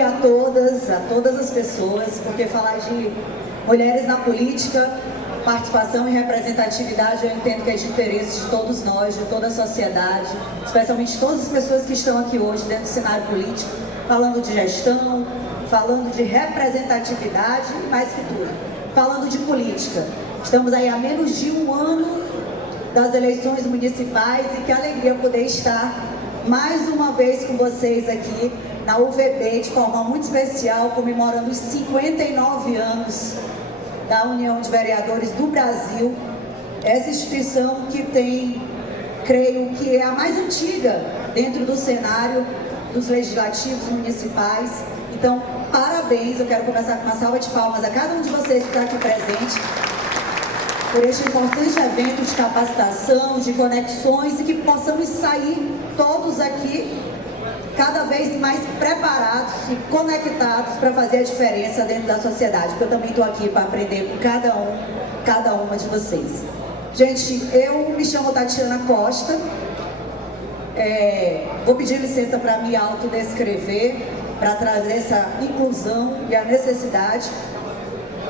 dia a todas as pessoas, porque falar de mulheres na política, participação e representatividade, eu entendo que é de interesse de todos nós, de toda a sociedade, especialmente todas as pessoas que estão aqui hoje dentro do cenário político, falando de gestão, falando de representatividade e mais que tudo, falando de política. Estamos aí há menos de um ano das eleições municipais e que alegria poder estar mais uma vez com vocês aqui na UVB, de forma muito especial, comemorando os 59 anos da União de Vereadores do Brasil, essa instituição que tem, creio que é a mais antiga dentro do cenário dos legislativos municipais. Então, parabéns, eu quero começar com uma salva de palmas a cada um de vocês que está aqui presente, por este importante evento de capacitação, de conexões e que possamos sair todos aqui cada vez mais preparados e conectados para fazer a diferença dentro da sociedade, porque eu também estou aqui para aprender com cada uma de vocês. Gente, eu me chamo Tatiana Costa, vou pedir licença para me autodescrever, para trazer essa inclusão e a necessidade.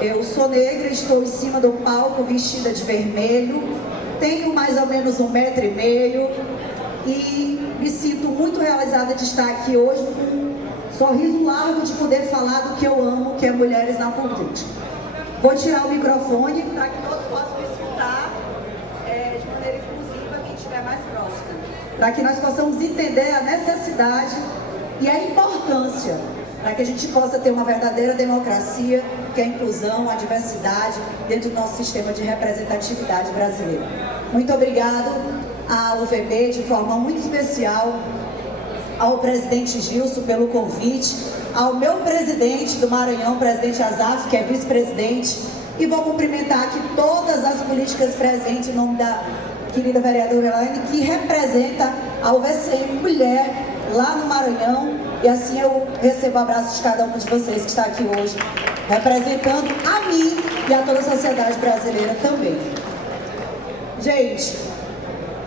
Eu sou negra, estou em cima do palco vestida de vermelho, tenho mais ou menos 1,5 metros e me sinto muito realizada de estar aqui hoje com um sorriso largo de poder falar do que eu amo, que é mulheres na política. Vou tirar o microfone para que todos possam me escutar de maneira inclusiva, quem estiver mais próximo, para que nós possamos entender a necessidade e a importância para que a gente possa ter uma verdadeira democracia, que é a inclusão, a diversidade dentro do nosso sistema de representatividade brasileiro. Muito obrigado à UVB, de forma muito especial, ao presidente Gilson pelo convite, ao meu presidente do Maranhão, presidente Azaf, que é vice-presidente, e vou cumprimentar aqui todas as políticas presentes em nome da querida vereadora Elaine, que representa a UVC Mulher lá no Maranhão, e assim eu recebo o abraço de cada um de vocês que está aqui hoje, representando a mim e a toda a sociedade brasileira também. Gente,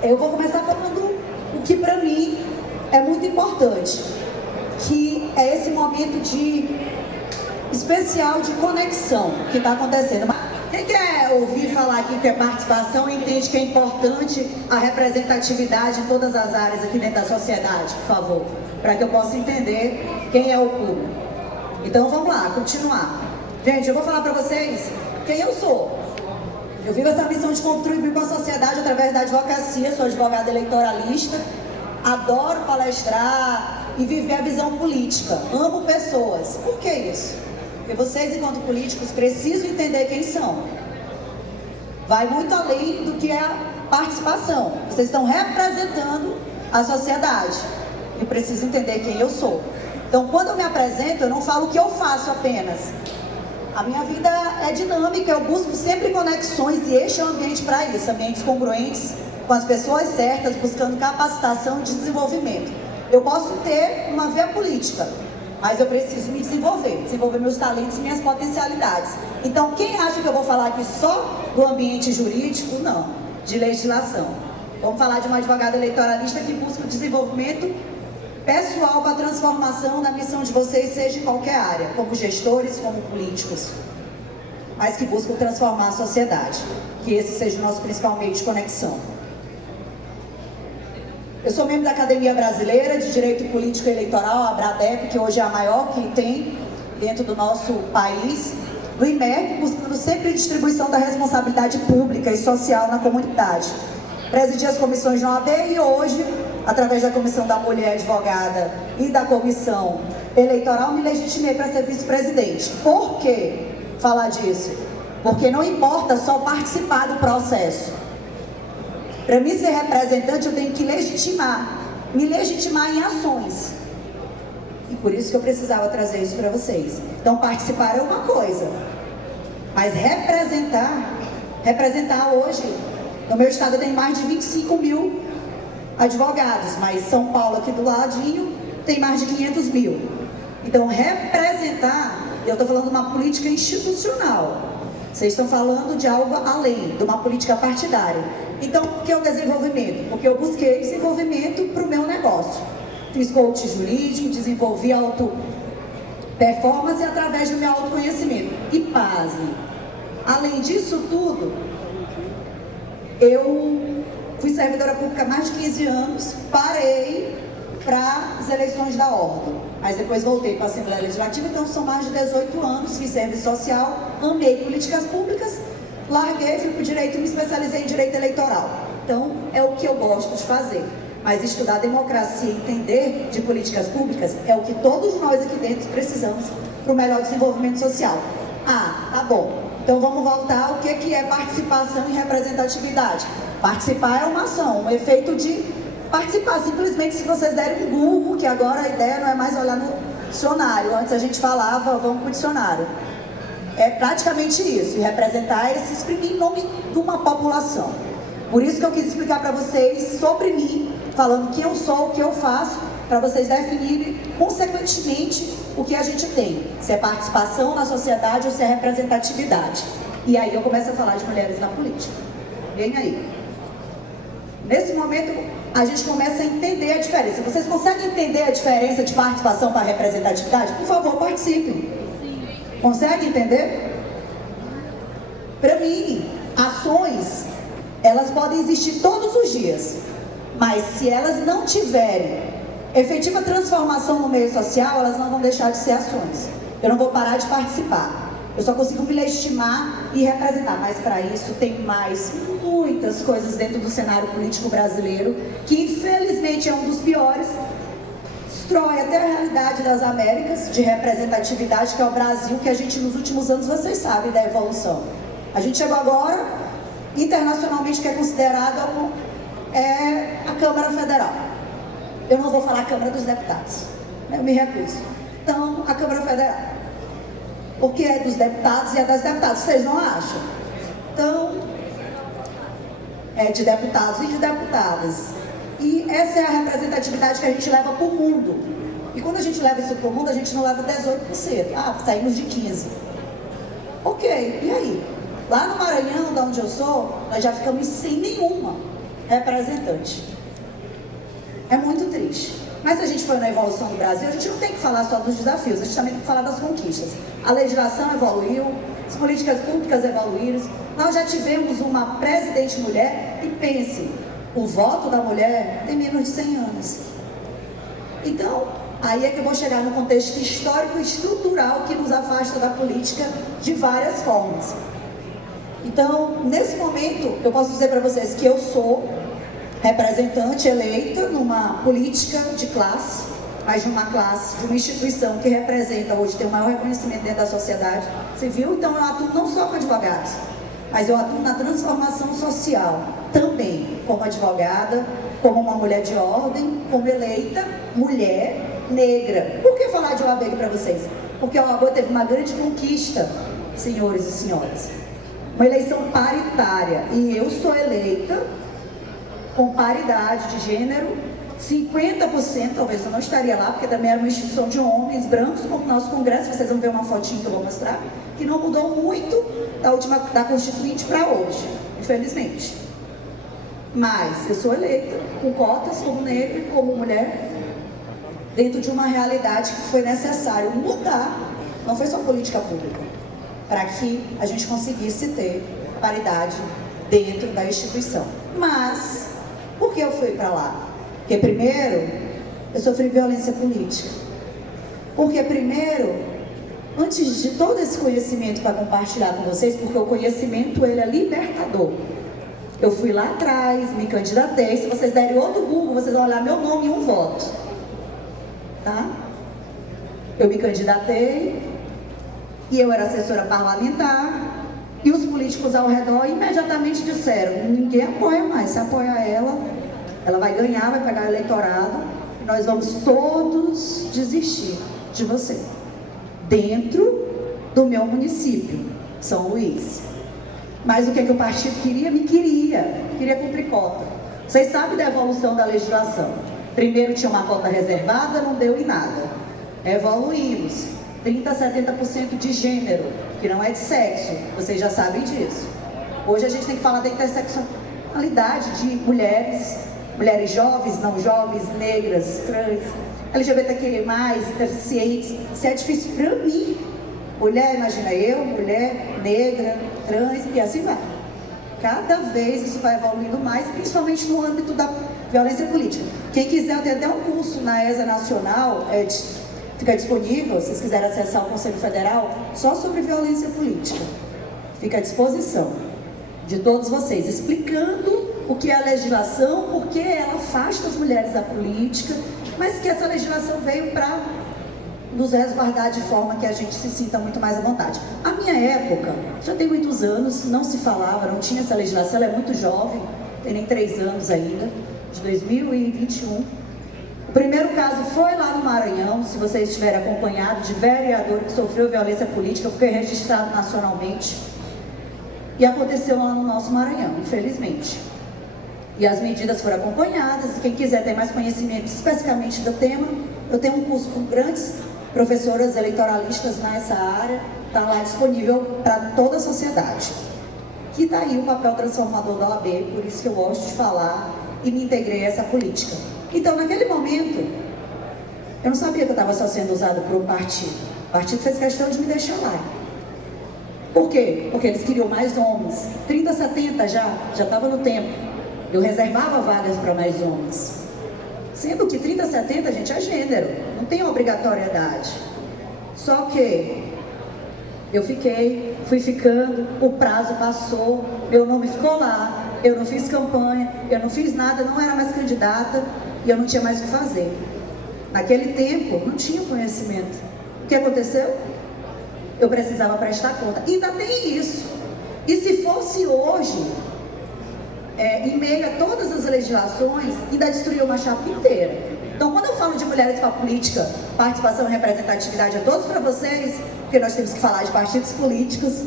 eu vou começar falando o que para mim é muito importante, que é esse momento especial de conexão que está acontecendo. Quem quer ouvir falar aqui que é participação e entende que é importante a representatividade em todas as áreas aqui dentro da sociedade, por favor, para que eu possa entender quem é o público. Então vamos lá, continuar. Gente, eu vou falar para vocês quem eu sou. Eu vivo essa missão de contribuir com a sociedade através da advocacia, sou advogada eleitoralista, adoro palestrar e viver a visão política, amo pessoas. Por que isso? Porque vocês, enquanto políticos, precisam entender quem são. Vai muito além do que é a participação. Vocês estão representando a sociedade. Eu preciso entender quem eu sou. Então, quando eu me apresento, eu não falo o que eu faço apenas. A minha vida é dinâmica, eu busco sempre conexões e este é o ambiente para isso. Ambientes congruentes, com as pessoas certas, buscando capacitação e desenvolvimento. Eu posso ter uma via política, mas eu preciso me desenvolver meus talentos e minhas potencialidades. Então, quem acha que eu vou falar aqui só do ambiente jurídico? Não, de legislação. Vamos falar de uma advogada eleitoralista que busca o desenvolvimento pessoal para a transformação da missão de vocês, seja em qualquer área, como gestores, como políticos, mas que buscam transformar a sociedade. Que esse seja o nosso principal meio de conexão. Eu sou membro da Academia Brasileira de Direito Político e Eleitoral, a ABRADEP, que hoje é a maior que tem dentro do nosso país, do IMEC, buscando sempre a distribuição da responsabilidade pública e social na comunidade. Presidi as comissões da OAB e hoje, através da Comissão da Mulher Advogada e da Comissão Eleitoral, me legitimei para ser vice-presidente. Por que falar disso? Porque não importa só participar do processo. Para mim ser representante, eu tenho que me legitimar em ações. E por isso que eu precisava trazer isso para vocês. Então, participar é uma coisa, mas representar hoje, no meu estado eu tenho mais de 25 mil advogados, mas São Paulo aqui do ladinho tem mais de 500 mil. Então, representar, eu estou falando de uma política institucional. Vocês estão falando de algo além, de uma política partidária. Então, por que o desenvolvimento? Porque eu busquei desenvolvimento para o meu negócio. Fiz coach jurídico, desenvolvi Performance através do meu autoconhecimento. E pasme, além disso tudo, eu fui servidora pública há mais de 15 anos, parei para as eleições da ordem, mas depois voltei para a Assembleia Legislativa, então são mais de 18 anos, fiz serviço social, amei políticas públicas, larguei, fui para o direito e me especializei em direito eleitoral. Então, é o que eu gosto de fazer. Mas estudar democracia e entender de políticas públicas é o que todos nós aqui dentro precisamos para o melhor desenvolvimento social. Ah, tá bom. Então vamos voltar ao que é participação e representatividade. Participar é uma ação, um efeito de participar. Simplesmente se vocês derem um Google, que agora a ideia não é mais olhar no dicionário. Antes a gente falava, vamos para o dicionário. É praticamente isso. E representar é se exprimir em nome de uma população. Por isso que eu quis explicar para vocês sobre mim, falando quem eu sou, o que eu faço, para vocês definirem, consequentemente, o que a gente tem. Se é participação na sociedade ou se é representatividade. E aí eu começo a falar de mulheres na política. Vem aí. Nesse momento, a gente começa a entender a diferença. Vocês conseguem entender a diferença de participação para representatividade? Por favor, participem. Conseguem entender? Para mim, ações, elas podem existir todos os dias. Mas se elas não tiverem efetiva transformação no meio social, elas não vão deixar de ser ações. Eu não vou parar de participar. Eu só consigo me legitimar e representar. Mas para isso tem muitas coisas dentro do cenário político brasileiro, que infelizmente é um dos piores. Destrói até a realidade das Américas, de representatividade, que é o Brasil, que a gente nos últimos anos, vocês sabem da evolução. A gente chegou agora, internacionalmente, que é considerada a Câmara Federal. Eu não vou falar Câmara dos Deputados, eu me recuso. Então, a Câmara Federal. Porque é dos deputados e é das deputadas, vocês não acham? Então, é de deputados e de deputadas. E essa é a representatividade que a gente leva para o mundo. E quando a gente leva isso para o mundo, a gente não leva 18%. Ah, saímos de 15%. Ok, e aí? Lá no Maranhão, de onde eu sou, nós já ficamos sem nenhuma representante. É muito triste. Mas se a gente for na evolução do Brasil, a gente não tem que falar só dos desafios, a gente também tem que falar das conquistas. A legislação evoluiu, as políticas públicas evoluíram, nós já tivemos uma presidente mulher, e pense, o voto da mulher tem menos de 100 anos. Então, aí é que eu vou chegar no contexto histórico e estrutural que nos afasta da política de várias formas. Então, nesse momento, eu posso dizer para vocês que eu sou representante eleita numa política de classe, mas de uma classe, de uma instituição que representa hoje, tem o maior reconhecimento dentro da sociedade civil. Então eu atuo não só com advogados, mas eu atuo na transformação social também, como advogada, como uma mulher de ordem, como eleita, mulher, negra. Por que falar de OAB para vocês? Porque a OAB teve uma grande conquista, senhores e senhoras. Uma eleição paritária, e eu sou eleita com paridade de gênero, 50%, talvez eu não estaria lá, porque também era uma instituição de homens brancos, como o nosso congresso, vocês vão ver uma fotinha que eu vou mostrar, que não mudou muito da Constituinte para hoje, infelizmente. Mas eu sou eleita com cotas como negra e como mulher, dentro de uma realidade que foi necessário mudar, não foi só política pública, para que a gente conseguisse ter paridade dentro da instituição. Mas por que eu fui para lá? Porque primeiro, eu sofri violência política. Porque primeiro, antes de todo esse conhecimento para compartilhar com vocês, porque o conhecimento, ele é libertador. Eu fui lá atrás, me candidatei. Se vocês derem outro Google, vocês vão olhar meu nome e um voto. Tá? Eu me candidatei e eu era assessora parlamentar. E os políticos ao redor imediatamente disseram: ninguém apoia mais, se apoia ela vai ganhar, vai pegar o eleitorado, e nós vamos todos desistir de você. Dentro do meu município, São Luís. Mas o que o partido queria? Queria cumprir cota. Vocês sabem da evolução da legislação. Primeiro tinha uma cota reservada, não deu em nada. Evoluímos. 30% a 70% de gênero, que não é de sexo, vocês já sabem disso. Hoje a gente tem que falar da interseccionalidade de mulheres jovens, não jovens, negras, trans. LGBTQI+, deficientes. Isso é difícil para mim. Mulher, imagina eu, mulher, negra, trans e assim vai. Cada vez isso vai evoluindo mais, principalmente no âmbito da violência política. Quem quiser, tem até um curso na ESA Nacional, fica disponível, se vocês quiserem acessar o Conselho Federal, só sobre violência política. Fica à disposição de todos vocês, explicando o que é a legislação, por que ela afasta as mulheres da política, mas que essa legislação veio para nos resguardar de forma que a gente se sinta muito mais à vontade. A minha época, já tem muitos anos, não se falava, não tinha essa legislação, ela é muito jovem, tem nem 3 anos ainda, de 2021. O primeiro caso foi lá no Maranhão, se vocês estiverem acompanhado, de vereador que sofreu violência política, foi registrado nacionalmente, e aconteceu lá no nosso Maranhão, infelizmente. E as medidas foram acompanhadas, e quem quiser ter mais conhecimento especificamente do tema, eu tenho um curso com grandes professoras eleitoralistas nessa área, está lá disponível para toda a sociedade. Que está aí o papel transformador da OAB, por isso que eu gosto de falar e me integrei a essa política. Então, naquele momento, eu não sabia que eu estava só sendo usada por um partido. O partido fez questão de me deixar lá. Por quê? Porque eles queriam mais homens. 30, 70 já estava no tempo. Eu reservava vagas para mais homens. Sendo que 30, 70, gente, é gênero, não tem obrigatoriedade. Só que eu fui ficando, o prazo passou, meu nome ficou lá, eu não fiz campanha, eu não fiz nada, não era mais candidata e eu não tinha mais o que fazer. Naquele tempo, não tinha conhecimento. O que aconteceu? Eu precisava prestar conta. E ainda tem isso. E se fosse hoje, em meio a todas as legislações, ainda destruiu uma chapa inteira. Então, quando eu falo de mulheres para a política, participação e representatividade, é todos para vocês, porque nós temos que falar de partidos políticos,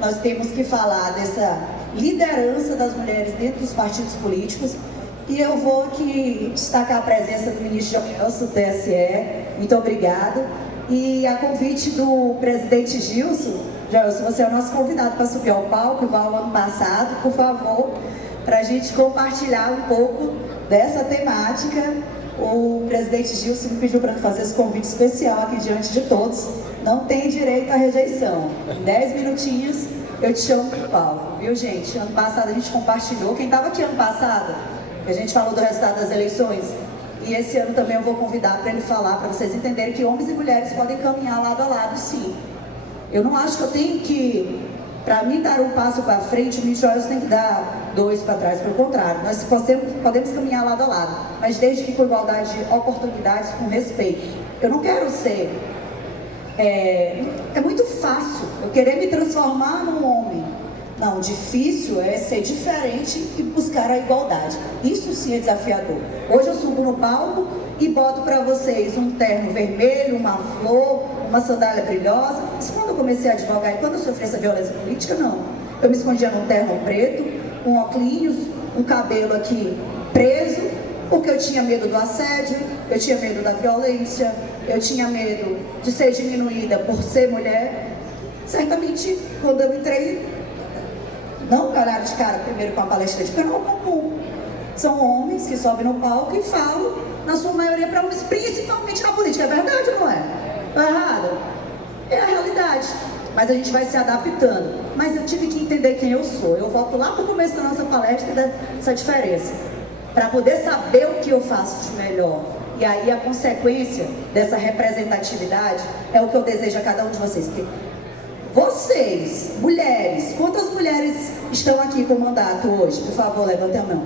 nós temos que falar dessa liderança das mulheres dentro dos partidos políticos, e eu vou aqui destacar a presença do ministro Joelson, do TSE, muito obrigado, e a convite do presidente Gilson, Joelson, você é o nosso convidado para subir ao palco, igual ao ano passado, por favor, para a gente compartilhar um pouco dessa temática. O presidente Gilson me pediu para fazer esse convite especial aqui diante de todos. Não tem direito à rejeição. Em 10 minutinhos eu te chamo para o palco, viu, gente? Ano passado a gente compartilhou. Quem estava aqui ano passado, a gente falou do resultado das eleições, e esse ano também eu vou convidar para ele falar, para vocês entenderem que homens e mulheres podem caminhar lado a lado, sim. Eu não acho que eu tenho que, para mim dar um passo para frente, o ministro Joelson tem que dar 2 para trás, pelo contrário. Nós podemos caminhar lado a lado, mas desde que com igualdade de oportunidades, com respeito. Eu não quero ser... É muito fácil eu querer me transformar num homem. Não, difícil é ser diferente e buscar a igualdade. Isso sim é desafiador. Hoje eu subo no palco e boto para vocês um terno vermelho, uma flor, uma sandália brilhosa. Isso quando eu comecei a advogar e quando eu sofri essa violência política, não. Eu me escondia num terno preto, um óculos, um cabelo aqui preso, porque eu tinha medo do assédio, eu tinha medo da violência, eu tinha medo de ser diminuída por ser mulher. Certamente, quando eu entrei, não me olharam de cara primeiro com a palestra de canal comum. São homens que sobem no palco e falam, na sua maioria, para homens, principalmente na política. É verdade ou não é? Não é errado? É a realidade. Mas a gente vai se adaptando. Mas eu tive que entender quem eu sou. Eu volto lá para o começo da nossa palestra dessa diferença, para poder saber o que eu faço de melhor. E aí a consequência dessa representatividade é o que eu desejo a cada um de vocês. Porque vocês, mulheres, quantas mulheres estão aqui com mandato hoje? Por favor, levantem a mão.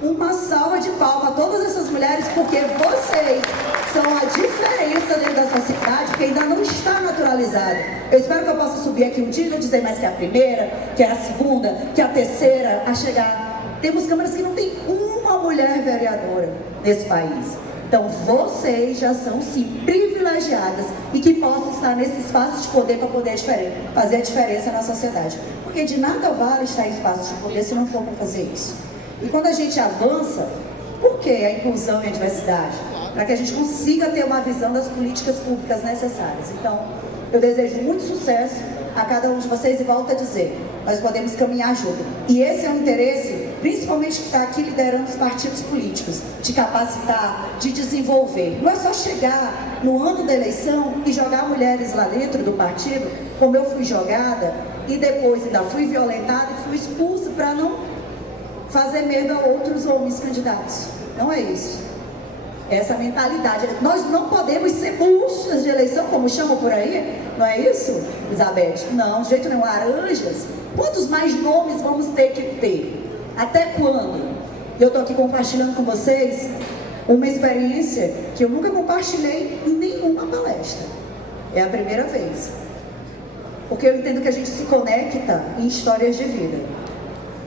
Uma salva de palmas a todas essas mulheres, porque vocês são a diferença dentro da sociedade que ainda não está naturalizada. Eu espero que eu possa subir aqui um dia e não dizer mais que é a primeira, que é a segunda, que é a terceira a chegar. Temos câmaras que não tem uma mulher vereadora nesse país. Então, vocês já são, sim, privilegiadas e que possam estar nesse espaço de poder para poder fazer a diferença na sociedade. Porque de nada vale estar em espaço de poder se não for para fazer isso. E quando a gente avança, por que a inclusão e a diversidade? Para que a gente consiga ter uma visão das políticas públicas necessárias. Então, eu desejo muito sucesso a cada um de vocês e volto a dizer, nós podemos caminhar junto. E esse é o interesse principalmente que está aqui liderando os partidos políticos, de capacitar, de desenvolver. Não é só chegar no ano da eleição e jogar mulheres lá dentro do partido, como eu fui jogada, e depois ainda fui violentada e fui expulsa para não fazer medo a outros homens candidatos. Não é isso. Essa mentalidade. Nós não podemos ser buchas de eleição, como chamam por aí, não é isso, Elizabeth? Não, de jeito nenhum. Laranjas. Quantos mais nomes vamos ter que ter? Até quando? Eu estou aqui compartilhando com vocês uma experiência que eu nunca compartilhei em nenhuma palestra. É a primeira vez. Porque eu entendo que a gente se conecta em histórias de vida.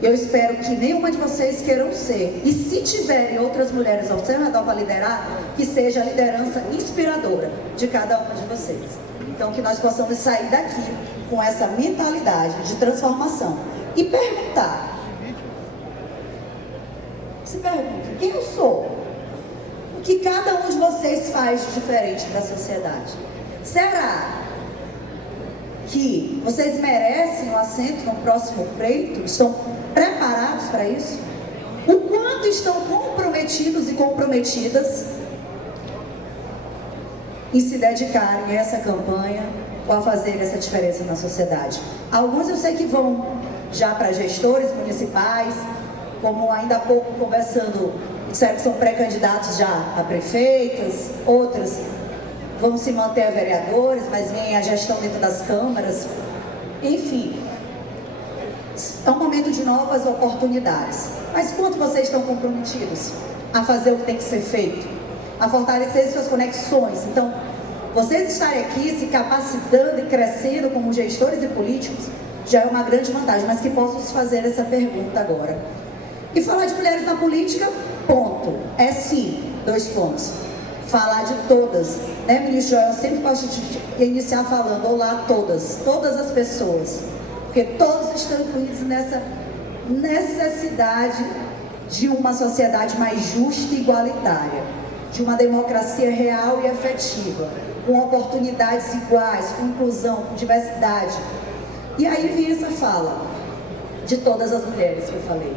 Eu espero que nenhuma de vocês queiram ser. E se tiverem outras mulheres ao seu redor para liderar, que seja a liderança inspiradora de cada uma de vocês. Então, que nós possamos sair daqui com essa mentalidade de transformação. E perguntar. Se pergunta, quem eu sou? O que cada um de vocês faz de diferente da sociedade? Será que vocês merecem um assento no próximo pleito? Estão preparados para isso? O quanto estão comprometidos e comprometidas em se dedicarem a essa campanha ou a fazer essa diferença na sociedade? Alguns eu sei que vão já para gestores municipais, como ainda há pouco conversando, disseram que são pré-candidatos já a prefeitas, outras vão se manter a vereadores, mas vem a gestão dentro das câmaras. Enfim, é um momento de novas oportunidades. Mas quanto vocês estão comprometidos a fazer o que tem que ser feito? A fortalecer suas conexões? Então, vocês estarem aqui se capacitando e crescendo como gestores e políticos já é uma grande vantagem, mas que possam se fazer essa pergunta agora. E falar de mulheres na política, ponto. É sim, 2 pontos. Falar de todas, né, ministro Joel? Eu sempre gosto de iniciar falando, olá todas as pessoas, porque todos estão incluídos nessa necessidade de uma sociedade mais justa e igualitária, de uma democracia real e efetiva, com oportunidades iguais, com inclusão, com diversidade. E aí vem essa fala de todas as mulheres que eu falei.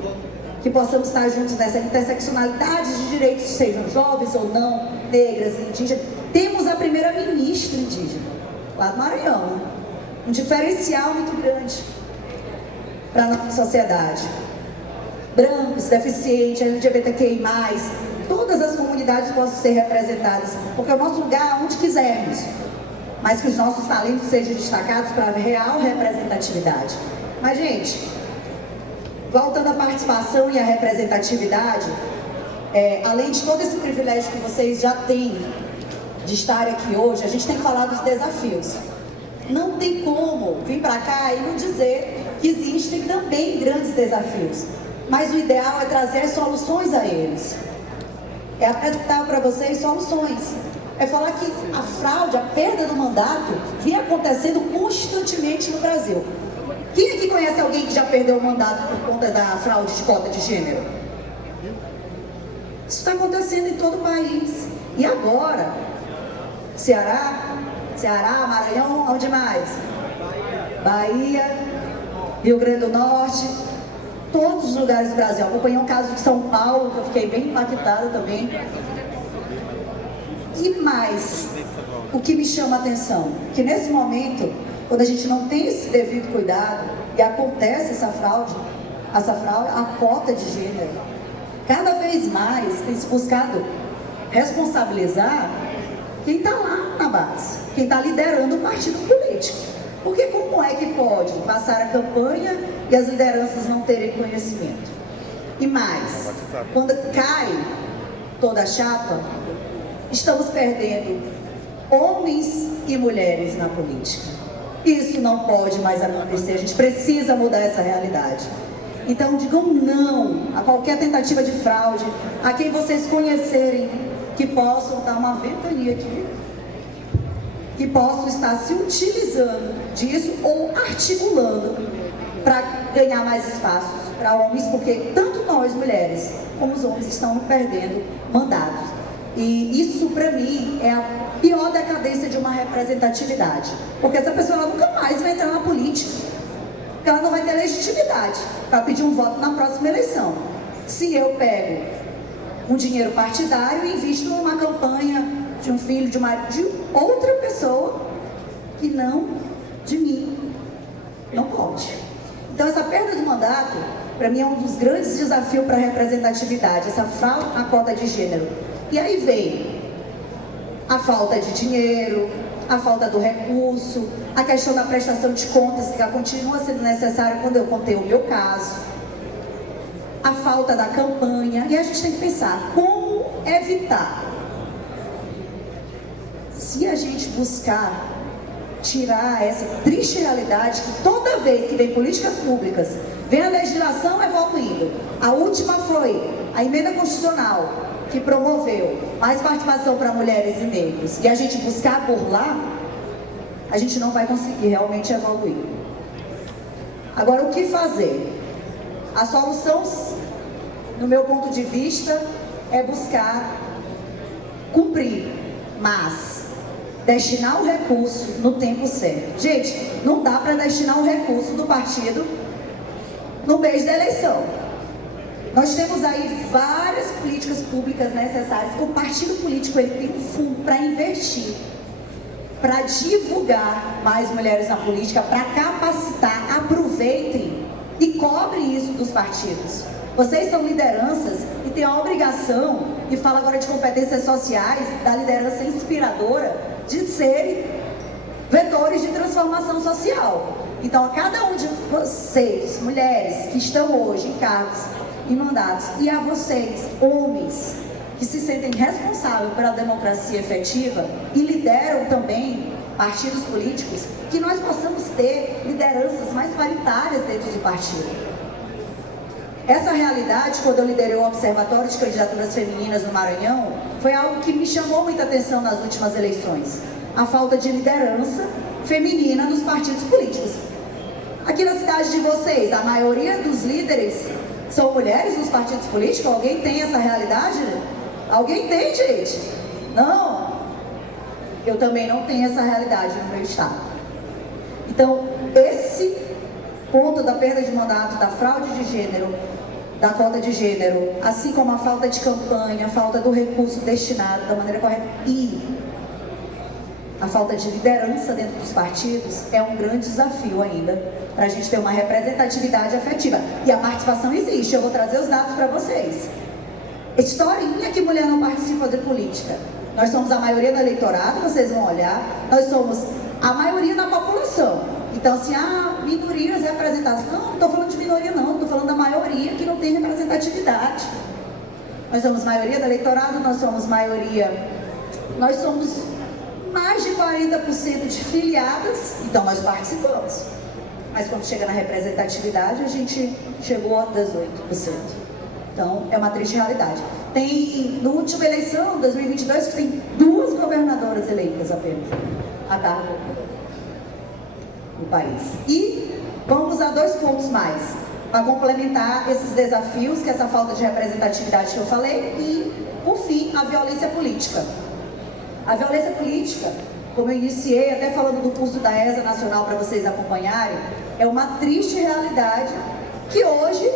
Que possamos estar juntos nessa interseccionalidade de direitos, sejam jovens ou não, negras, indígenas. Temos a primeira-ministra indígena, lá do Maranhão, um diferencial muito grande para a nossa sociedade. Brancos, deficientes, LGBTQI+, todas as comunidades possam ser representadas, porque é o nosso lugar onde quisermos, mas que os nossos talentos sejam destacados para a real representatividade. Mas, gente, voltando à participação e à representatividade, além de todo esse privilégio que vocês já têm de estar aqui hoje, a gente tem que falar dos desafios. Não tem como vir para cá e não dizer que existem também grandes desafios, mas o ideal é trazer soluções a eles. É apresentar para vocês soluções. É falar que a fraude, a perda do mandato, vem acontecendo constantemente no Brasil. Quem aqui conhece alguém que já perdeu o mandato por conta da fraude de cota de gênero? Isso está acontecendo em todo o país. E agora, Ceará, Maranhão, onde mais? Bahia, Rio Grande do Norte, todos os lugares do Brasil. Acompanhei um caso de São Paulo, que eu fiquei bem impactada também. E mais, o que me chama a atenção, que nesse momento, quando a gente não tem esse devido cuidado e acontece essa fraude, a cota de gênero, cada vez mais tem se buscado responsabilizar quem está lá na base, quem está liderando o partido político. Porque como é que pode passar a campanha e as lideranças não terem conhecimento? E mais, quando cai toda a chapa, estamos perdendo homens e mulheres na política. Isso não pode mais acontecer, a gente precisa mudar essa realidade. Então digam não a qualquer tentativa de fraude, a quem vocês conhecerem que possam dar uma ventania aqui, que possam estar se utilizando disso ou articulando para ganhar mais espaços para homens, porque tanto nós mulheres como os homens estão perdendo mandatos. E isso, para mim, é a pior decadência de uma representatividade. Porque essa pessoa ela nunca mais vai entrar na política. porque ela não vai ter legitimidade para pedir um voto na próxima eleição. Se eu pego um dinheiro partidário e invisto numa campanha de um filho, de outra pessoa, que não de mim, não pode. Então essa perda de mandato, para mim, é um dos grandes desafios para a representatividade, essa falta na cota de gênero. E aí vem a falta de dinheiro, a falta do recurso, a questão da prestação de contas, que continua sendo necessária quando eu contei o meu caso, a falta da campanha, e a gente tem que pensar como evitar. Se a gente buscar tirar essa triste realidade que toda vez que vem políticas públicas, vem a legislação evoluindo. A última foi a emenda constitucional, que promoveu mais participação para mulheres e negros, e a gente buscar por lá, a gente não vai conseguir realmente evoluir. Agora, o que fazer? A solução, no meu ponto de vista, é buscar cumprir, mas destinar o recurso no tempo certo. Gente, não dá para destinar o recurso do partido no mês da eleição. Nós temos aí várias políticas públicas necessárias. O partido político, ele tem um fundo para investir, para divulgar mais mulheres na política, para capacitar. Aproveitem e cobrem isso dos partidos. Vocês são lideranças e têm a obrigação, e falo agora de competências sociais, da liderança inspiradora, de serem vetores de transformação social. Então, a cada um de vocês, mulheres que estão hoje em cargos e mandatos, e a vocês, homens, que se sentem responsáveis pela democracia efetiva e lideram também partidos políticos, que nós possamos ter lideranças mais paritárias dentro do partido. Essa realidade, quando eu liderei o Observatório de Candidaturas Femininas no Maranhão, foi algo que me chamou muita atenção nas últimas eleições. A falta de liderança feminina nos partidos políticos. Aqui na cidade de vocês, a maioria dos líderes são mulheres nos partidos políticos? Alguém tem essa realidade? Alguém tem, gente? Não. Eu também não tenho essa realidade no meu estado. Então, esse ponto da perda de mandato, da fraude de gênero, da cota de gênero, assim como a falta de campanha, a falta do recurso destinado da maneira correta e a falta de liderança dentro dos partidos, é um grande desafio ainda para a gente ter uma representatividade afetiva. E a participação existe, eu vou trazer os dados para vocês. Historinha que mulher não participa de política. Nós somos a maioria do eleitorado, vocês vão olhar, nós somos a maioria da população. Então, assim, minorias representadas. Não estou falando de minoria não, estou falando da maioria que não tem representatividade. Nós somos maioria do eleitorado, nós somos maioria, nós somos mais de 40% de filiadas, então nós participamos. Mas quando chega na representatividade, a gente chegou a 18%. Então, é uma triste realidade. Tem, na última eleição, 2022, que tem 2 governadoras eleitas apenas a cargo no país. E vamos a 2 pontos mais, para complementar esses desafios, que é essa falta de representatividade que eu falei, e, por fim, a violência política. A violência política, como eu iniciei, até falando do curso da ESA Nacional para vocês acompanharem, é uma triste realidade que hoje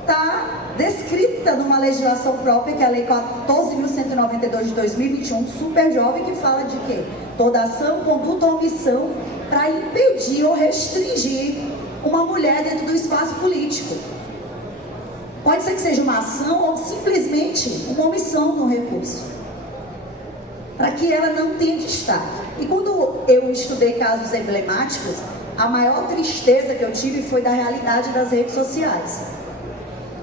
está descrita numa legislação própria, que é a Lei 14.192 de 2021, super jovem, que fala de quê? Toda ação, conduta ou omissão para impedir ou restringir uma mulher dentro do espaço político. Pode ser que seja uma ação ou simplesmente uma omissão no recurso, para que ela não tenha destaque. E quando eu estudei casos emblemáticos, a maior tristeza que eu tive foi da realidade das redes sociais.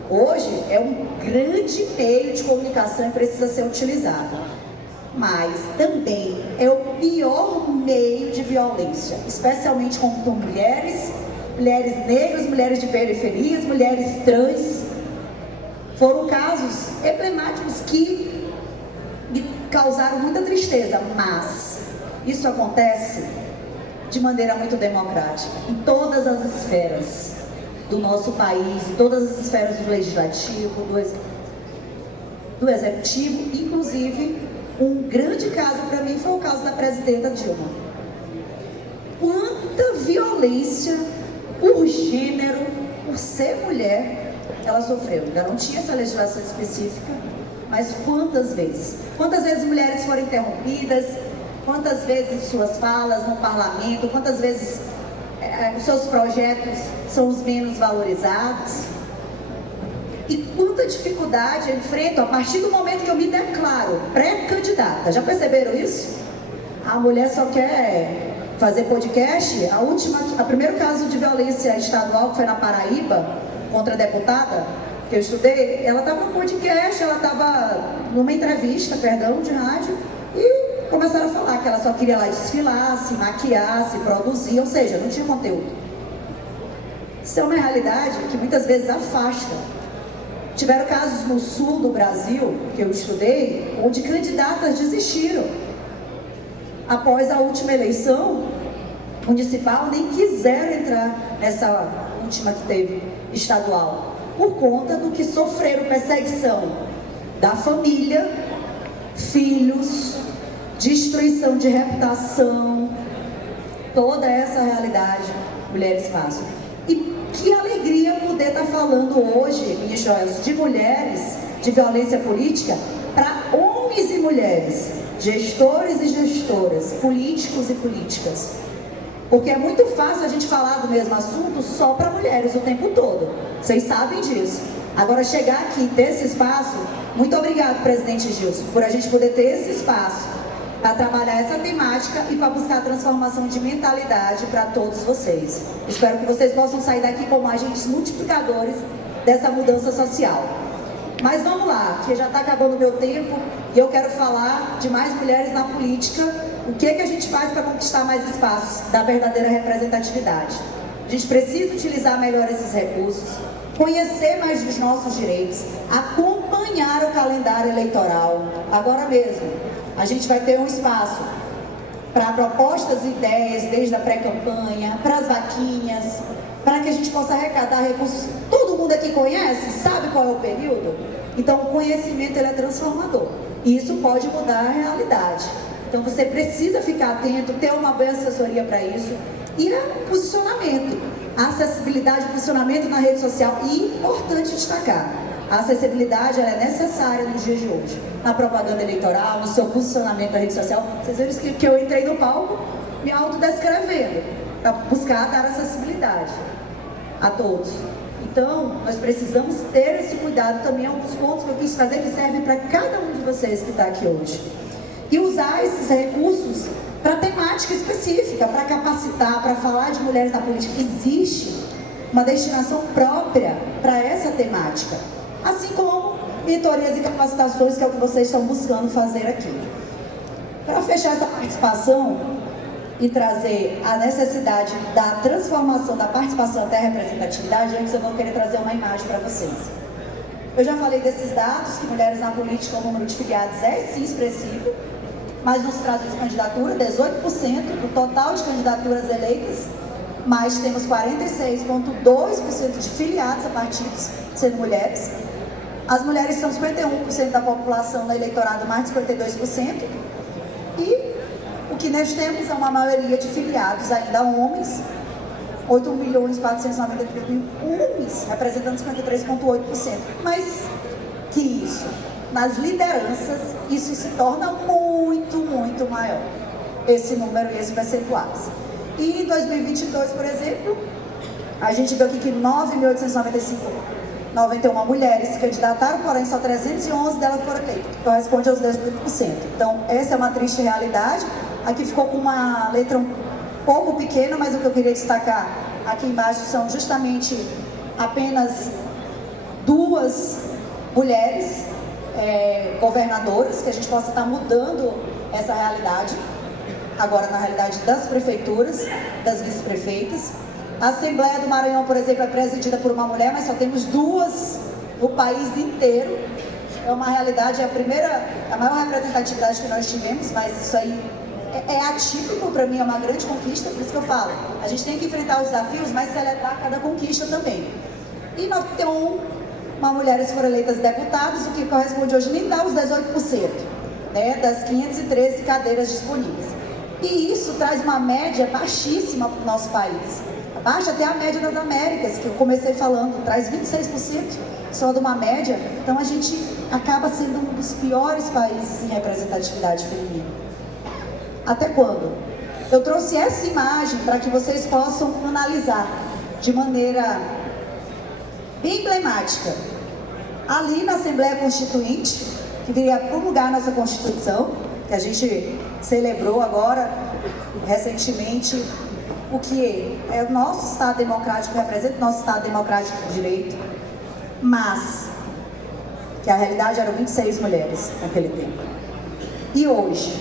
Hoje é um grande meio de comunicação e precisa ser utilizado, mas também é o pior meio de violência, especialmente contra mulheres, mulheres negras, mulheres de periferias, mulheres trans. Foram casos emblemáticos que me causaram muita tristeza, mas isso acontece de maneira muito democrática, em todas as esferas do nosso país, em todas as esferas do legislativo, do executivo, inclusive um grande caso para mim foi o caso da presidenta Dilma. Quanta violência por gênero, por ser mulher, ela sofreu. Ainda não tinha essa legislação específica, mas quantas vezes? Quantas vezes mulheres foram interrompidas? Quantas vezes suas falas no parlamento? Quantas vezes os seus projetos são os menos valorizados? E quanta dificuldade eu enfrento a partir do momento que eu me declaro pré-candidata. Já perceberam isso? A mulher só quer fazer podcast. A primeiro caso de violência estadual, que foi na Paraíba, contra a deputada, que eu estudei, ela estava no podcast, ela estava numa entrevista, de rádio, e começaram a falar que ela só queria lá desfilar, se maquiar, se produzir, ou seja, não tinha conteúdo. Isso é uma realidade que muitas vezes afasta. Tiveram casos no sul do Brasil, que eu estudei, onde candidatas desistiram. Após a última eleição municipal, nem quiseram entrar nessa última que teve estadual, por conta do que sofreram perseguição da família, filhos, destruição de reputação, toda essa realidade mulheres passam. E que alegria poder estar falando hoje, ministro Joelson, de mulheres, de violência política, para homens e mulheres, gestores e gestoras, políticos e políticas. Porque é muito fácil a gente falar do mesmo assunto só para mulheres o tempo todo. Vocês sabem disso. Agora, chegar aqui e ter esse espaço, muito obrigado, presidente Gilson, por a gente poder ter esse espaço para trabalhar essa temática e para buscar a transformação de mentalidade para todos vocês. Espero que vocês possam sair daqui como agentes multiplicadores dessa mudança social. Mas vamos lá, que já está acabando o meu tempo e eu quero falar de mais mulheres na política. O que a gente faz para conquistar mais espaços da verdadeira representatividade? A gente precisa utilizar melhor esses recursos, conhecer mais dos nossos direitos, acompanhar o calendário eleitoral. Agora mesmo, a gente vai ter um espaço para propostas e ideias, desde a pré-campanha, para as vaquinhas, para que a gente possa arrecadar recursos. Todo mundo aqui conhece? Sabe qual é o período? Então, o conhecimento ele é transformador. E isso pode mudar a realidade. Então, você precisa ficar atento, ter uma boa assessoria para isso. E posicionamento. A acessibilidade e posicionamento na rede social. E importante destacar, a acessibilidade ela é necessária nos dias de hoje. Na propaganda eleitoral, no seu posicionamento na rede social. Vocês viram que eu entrei no palco me autodescrevendo, para buscar dar acessibilidade a todos. Então, nós precisamos ter esse cuidado também. Alguns pontos que eu quis trazer que servem para cada um de vocês que está aqui hoje. E usar esses recursos para temática específica, para capacitar, para falar de mulheres na política. Existe uma destinação própria para essa temática. Assim como mentorias e capacitações, que é o que vocês estão buscando fazer aqui. Para fechar essa participação e trazer a necessidade da transformação da participação até a representatividade, antes eu vou querer trazer uma imagem para vocês. Eu já falei desses dados, que mulheres na política, o número de filiados é sim expressivo, mas nos traduz de candidatura, 18% do total de candidaturas eleitas, mas temos 46,2% de filiados a partidos sendo mulheres. As mulheres são 51% da população no eleitorado, mais de 52%. E o que nós temos é uma maioria de filiados ainda homens, 8.493.000 homens, representando 53,8%. Mas que isso? Nas lideranças, isso se torna muito, muito maior, esse número e esse percentuais. E em 2022, por exemplo, a gente viu aqui que 9.891 mulheres se candidataram, porém só 311 delas foram eleitas, que corresponde aos 18%. Então, essa é uma triste realidade. Aqui ficou com uma letra um pouco pequena, mas o que eu queria destacar aqui embaixo são justamente apenas 2 mulheres governadoras, que a gente possa estar mudando essa realidade, agora na realidade das prefeituras, das vice-prefeitas. A Assembleia do Maranhão, por exemplo, é presidida por uma mulher, mas só temos 2 no país inteiro. É uma realidade, a maior representatividade que nós tivemos, mas isso aí é atípico, para mim é uma grande conquista, por isso que eu falo, a gente tem que enfrentar os desafios, mas celebrar cada conquista também. E nós temos mulheres foram eleitas deputadas, o que corresponde hoje nem dá os 18%, né, das 513 cadeiras disponíveis. E isso traz uma média baixíssima para o nosso país. Baixa até a média das Américas, que eu comecei falando, traz 26% só de uma média. Então a gente acaba sendo um dos piores países em representatividade feminina. Até quando? Eu trouxe essa imagem para que vocês possam analisar de maneira bem emblemática. Ali na Assembleia Constituinte, que viria promulgar nossa Constituição, que a gente celebrou agora, recentemente, o que é o nosso Estado democrático, representa o nosso Estado democrático de direito, mas que a realidade eram 26 mulheres naquele tempo. E hoje,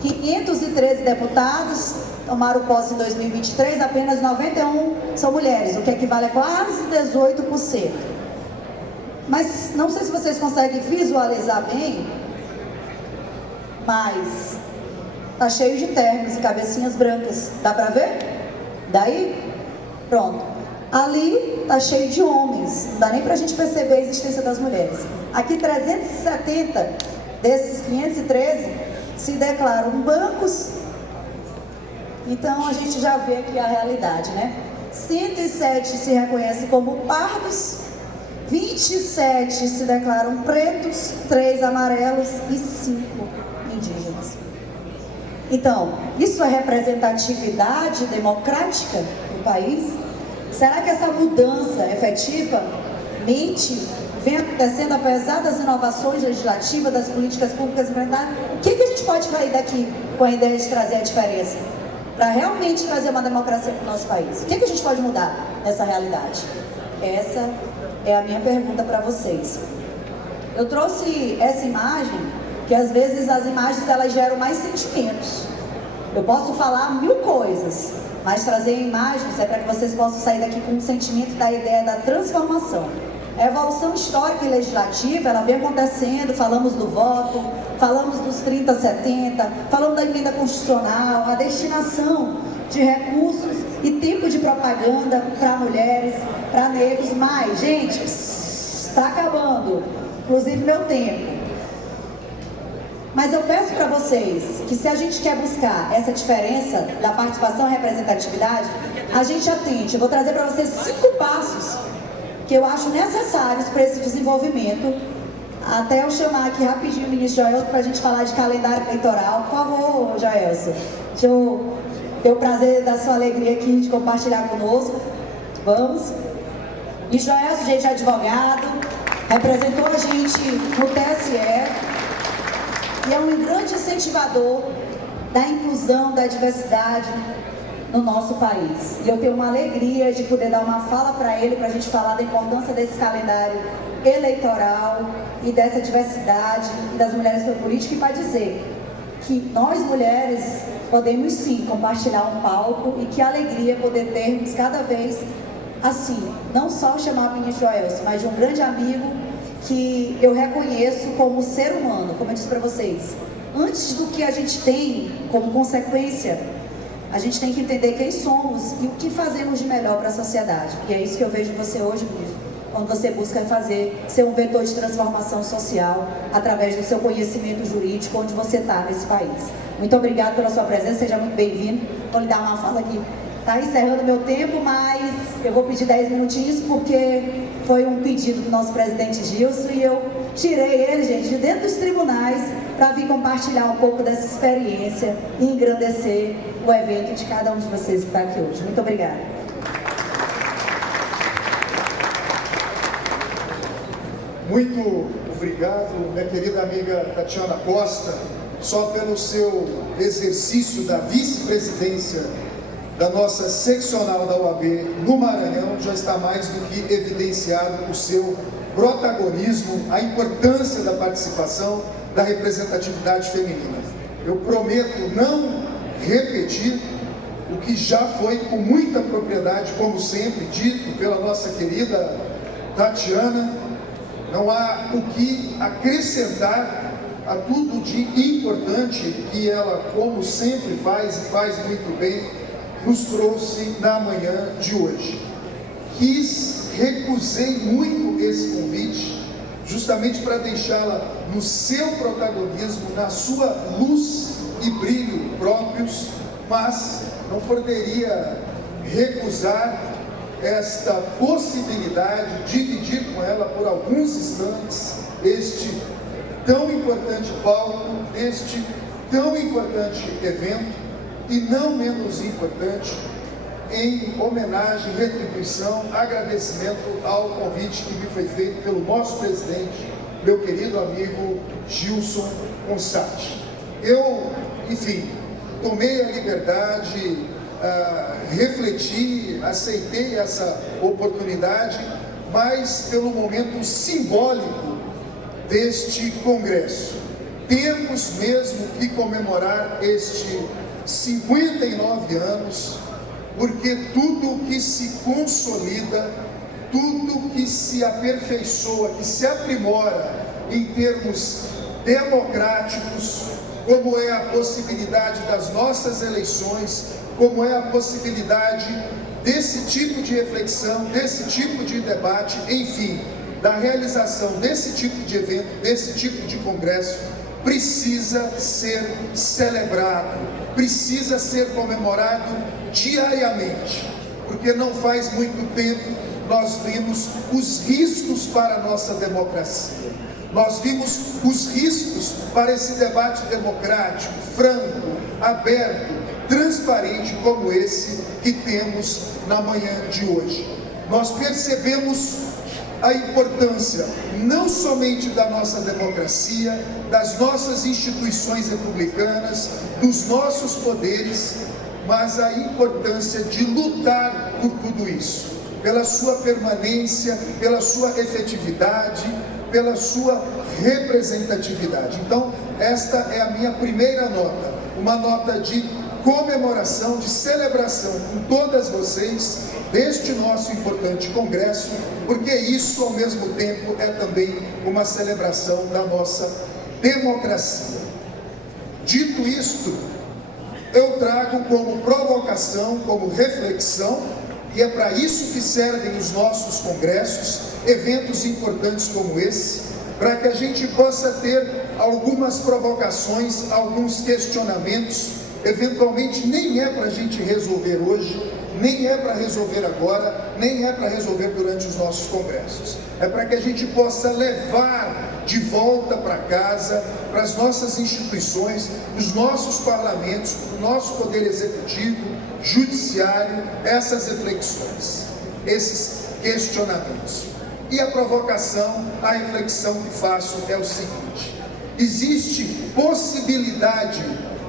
513 deputados tomaram posse em 2023, apenas 91 são mulheres, o que equivale a quase 18%. Mas não sei se vocês conseguem visualizar bem, mas tá cheio de ternos e cabecinhas brancas. Dá pra ver? Daí? Pronto. Ali tá cheio de homens. Não dá nem pra gente perceber a existência das mulheres. Aqui 370 desses 513 se declaram brancos. Então a gente já vê aqui a realidade, né? 107 se reconhecem como pardos, 27 se declaram pretos, 3 amarelos e 5 indígenas. Então, isso é representatividade democrática do país? Será que essa mudança efetivamente vem acontecendo apesar das inovações legislativas, das políticas públicas implementadas? O que a gente pode sair daqui com a ideia de trazer a diferença? Para realmente trazer uma democracia para o nosso país. O que a gente pode mudar nessa realidade? Essa é a minha pergunta para vocês. Eu trouxe essa imagem, que às vezes as imagens elas geram mais sentimentos. Eu posso falar 1000 coisas, mas trazer imagens é para que vocês possam sair daqui com um sentimento da ideia da transformação. A evolução histórica e legislativa, ela vem acontecendo, falamos do voto, falamos dos 30-70, falamos da emenda constitucional, a destinação de recursos e tempo de propaganda para mulheres, para negros, mas, gente, está acabando, inclusive meu tempo. Mas eu peço para vocês que se a gente quer buscar essa diferença da participação e representatividade, a gente atente. Eu vou trazer para vocês 5 passos que eu acho necessários para esse desenvolvimento. Até eu chamar aqui rapidinho o ministro Joelson para a gente falar de calendário eleitoral. Por favor, Joelson, deixa eu ter o prazer da sua alegria aqui de compartilhar conosco. Vamos. E Joelson, gente, é advogado, representou a gente no TSE e é um grande incentivador da inclusão, da diversidade no nosso país. E eu tenho uma alegria de poder dar uma fala para ele, para a gente falar da importância desse calendário eleitoral e dessa diversidade e das mulheres pela política, e para dizer que nós mulheres podemos sim compartilhar um palco, e que alegria poder termos cada vez assim, não só chamar o ministro Joelson, mas de um grande amigo que eu reconheço como ser humano, como eu disse para vocês. Antes do que a gente tem como consequência, a gente tem que entender quem somos e o que fazemos de melhor para a sociedade. E é isso que eu vejo em você hoje, ministro, quando você busca ser um vetor de transformação social através do seu conhecimento jurídico, onde você está nesse país. Muito obrigada pela sua presença, seja muito bem-vindo. Vou lhe dar uma fala aqui. Está encerrando meu tempo, mas eu vou pedir 10 minutinhos, porque foi um pedido do nosso presidente Gilson e eu tirei ele, gente, de dentro dos tribunais para vir compartilhar um pouco dessa experiência e engrandecer o evento de cada um de vocês que está aqui hoje. Muito obrigada. Muito obrigado, minha querida amiga Tatiana Costa, só pelo seu exercício da vice-presidência da nossa seccional da OAB no Maranhão, já está mais do que evidenciado o seu protagonismo, a importância da participação, da representatividade feminina. Eu prometo não repetir o que já foi com muita propriedade, como sempre, dito pela nossa querida Tatiana. Não há o que acrescentar a tudo de importante que ela, como sempre faz e faz muito bem, nos trouxe na manhã de hoje. Recusei muito esse convite, justamente para deixá-la no seu protagonismo, na sua luz e brilho próprios, mas não poderia recusar esta possibilidade, dividir com ela por alguns instantes este tão importante palco, este tão importante evento, e não menos importante, em homenagem, retribuição, agradecimento ao convite que me foi feito pelo nosso presidente, meu querido amigo Gilson Consati. Eu, enfim, tomei a liberdade, refleti, aceitei essa oportunidade, mas pelo momento simbólico deste congresso. Temos mesmo que comemorar este 59 anos, porque tudo que se consolida, tudo que se aperfeiçoa, que se aprimora em termos democráticos, como é a possibilidade das nossas eleições, como é a possibilidade desse tipo de reflexão, desse tipo de debate, enfim, da realização desse tipo de evento, desse tipo de congresso, precisa ser celebrado, precisa ser comemorado diariamente, porque não faz muito tempo nós vimos os riscos para a nossa democracia, nós vimos os riscos para esse debate democrático, franco, aberto, transparente como esse que temos na manhã de hoje. Nós percebemos a importância não somente da nossa democracia, das nossas instituições republicanas, dos nossos poderes, mas a importância de lutar por tudo isso, pela sua permanência, pela sua efetividade, pela sua representatividade. Então, esta é a minha primeira nota, uma nota de comemoração, de celebração com todas vocês deste nosso importante congresso, porque isso ao mesmo tempo é também uma celebração da nossa democracia. Dito isto, eu trago como provocação, como reflexão, e é para isso que servem os nossos congressos, eventos importantes como esse, para que a gente possa ter algumas provocações, alguns questionamentos. Eventualmente nem é para a gente resolver hoje, nem é para resolver agora, nem é para resolver durante os nossos congressos. É para que a gente possa levar de volta para casa, para as nossas instituições, os nossos parlamentos, o nosso poder executivo, judiciário, essas reflexões, esses questionamentos. E a provocação, a reflexão que faço é o seguinte: existe possibilidade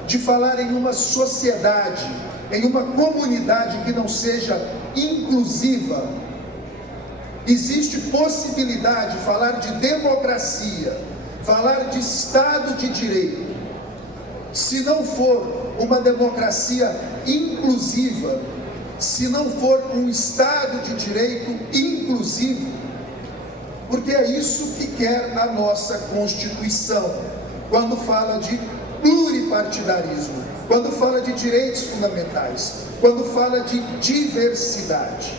de falar em uma sociedade, em uma comunidade que não seja inclusiva? Existe possibilidade de falar de democracia, falar de Estado de Direito, se não for uma democracia inclusiva, se não for um Estado de Direito inclusivo? Porque é isso que quer a nossa Constituição, quando fala de pluripartidarismo, quando fala de direitos fundamentais, quando fala de diversidade.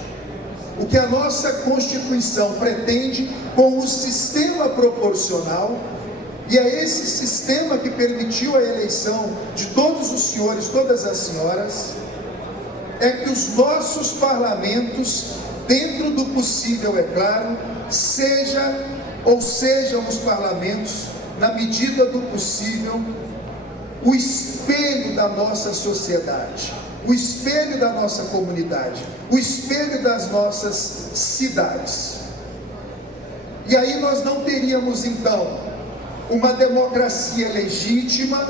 O que a nossa Constituição pretende com o sistema proporcional, e é esse sistema que permitiu a eleição de todos os senhores, todas as senhoras, é que os nossos parlamentos, dentro do possível, é claro, sejam os parlamentos, na medida do possível, o espelho da nossa sociedade, o espelho da nossa comunidade, o espelho das nossas cidades. E aí nós não teríamos então uma democracia legítima,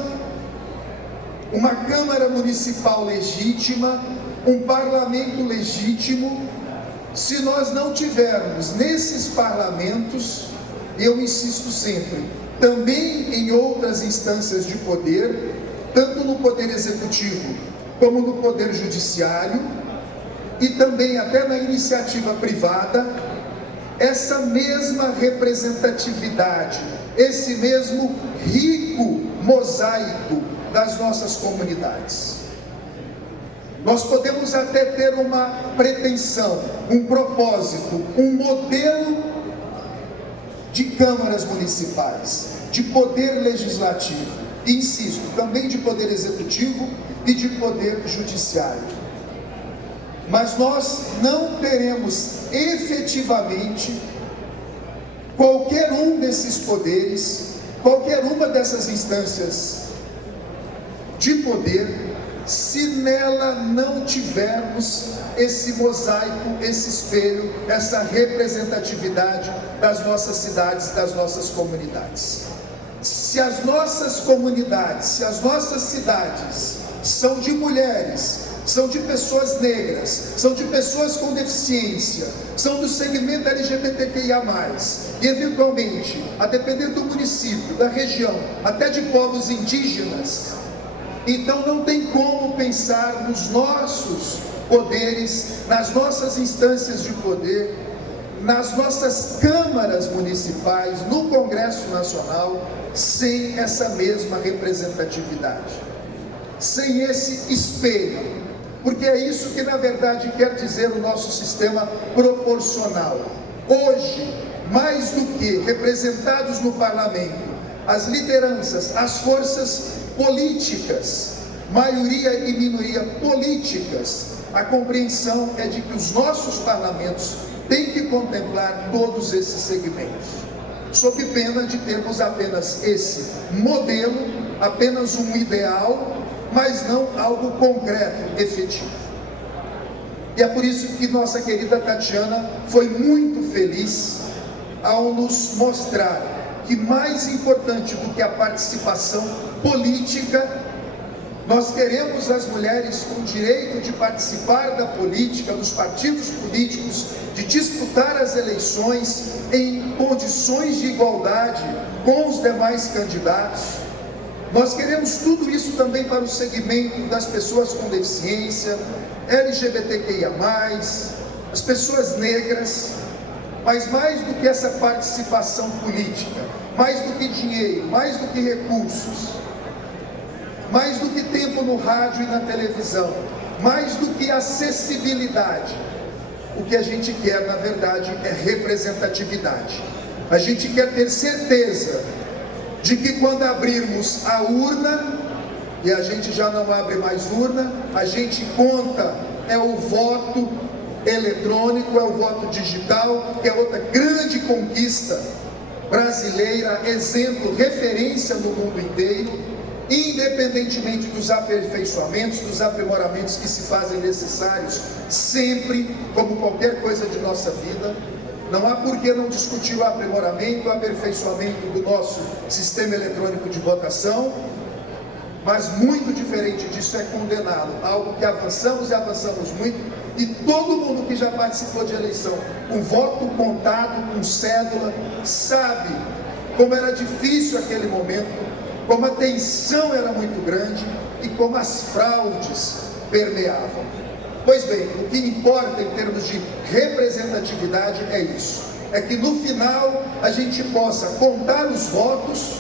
uma Câmara Municipal legítima, um parlamento legítimo, se nós não tivermos nesses parlamentos, eu insisto sempre, também em outras instâncias de poder, tanto no poder executivo como no poder judiciário, e também até na iniciativa privada, essa mesma representatividade, esse mesmo rico mosaico das nossas comunidades. Nós podemos até ter uma pretensão, um propósito, um modelo de câmaras municipais, de poder legislativo, e insisto, também de poder executivo e de poder judiciário. mas nós não teremos efetivamente qualquer um desses poderes, qualquer uma dessas instâncias de poder, se nela não tivermos esse mosaico, esse espelho, essa representatividade das nossas cidades, das nossas comunidades. Se as nossas comunidades, se as nossas cidades são de mulheres, são de pessoas negras, são de pessoas com deficiência, são do segmento LGBTQIA+, e eventualmente, a depender do município, da região, até de povos indígenas, então não tem como pensar nos nossos poderes, nas nossas instâncias de poder, nas nossas câmaras municipais, no Congresso Nacional, sem essa mesma representatividade, sem esse espelho, porque é isso que na verdade quer dizer o nosso sistema proporcional. Hoje, mais do que representados no parlamento, as lideranças, as forças políticas, maioria e minoria políticas, a compreensão é de que os nossos parlamentos têm que contemplar todos esses segmentos, sob pena de termos apenas esse modelo, apenas um ideal, mas não algo concreto, efetivo. E é por isso que nossa querida Tatiana foi muito feliz ao nos mostrar que mais importante do que a participação política, nós queremos as mulheres com o direito de participar da política, dos partidos políticos, de disputar as eleições em condições de igualdade com os demais candidatos. Nós queremos tudo isso também para o segmento das pessoas com deficiência, LGBTQIA+, as pessoas negras, mas mais do que essa participação política, mais do que dinheiro, mais do que recursos, mais do que tempo no rádio e na televisão, mais do que acessibilidade, o que a gente quer, na verdade, é representatividade. A gente quer ter certeza de que quando abrirmos a urna, e a gente já não abre mais urna, a gente conta, é o voto eletrônico, é o voto digital, que é outra grande conquista brasileira, exemplo, referência no mundo inteiro, independentemente dos aperfeiçoamentos, dos aprimoramentos que se fazem necessários, sempre, como qualquer coisa de nossa vida. Não há por que não discutir o aprimoramento, o aperfeiçoamento do nosso sistema eletrônico de votação, mas muito diferente disso é condená-lo, algo que avançamos e avançamos muito, e todo mundo que já participou de eleição, com voto contado, com cédula, sabe como era difícil aquele momento, como a tensão era muito grande e como as fraudes permeavam. Pois bem, o que importa em termos de representatividade é isso, é que no final a gente possa contar os votos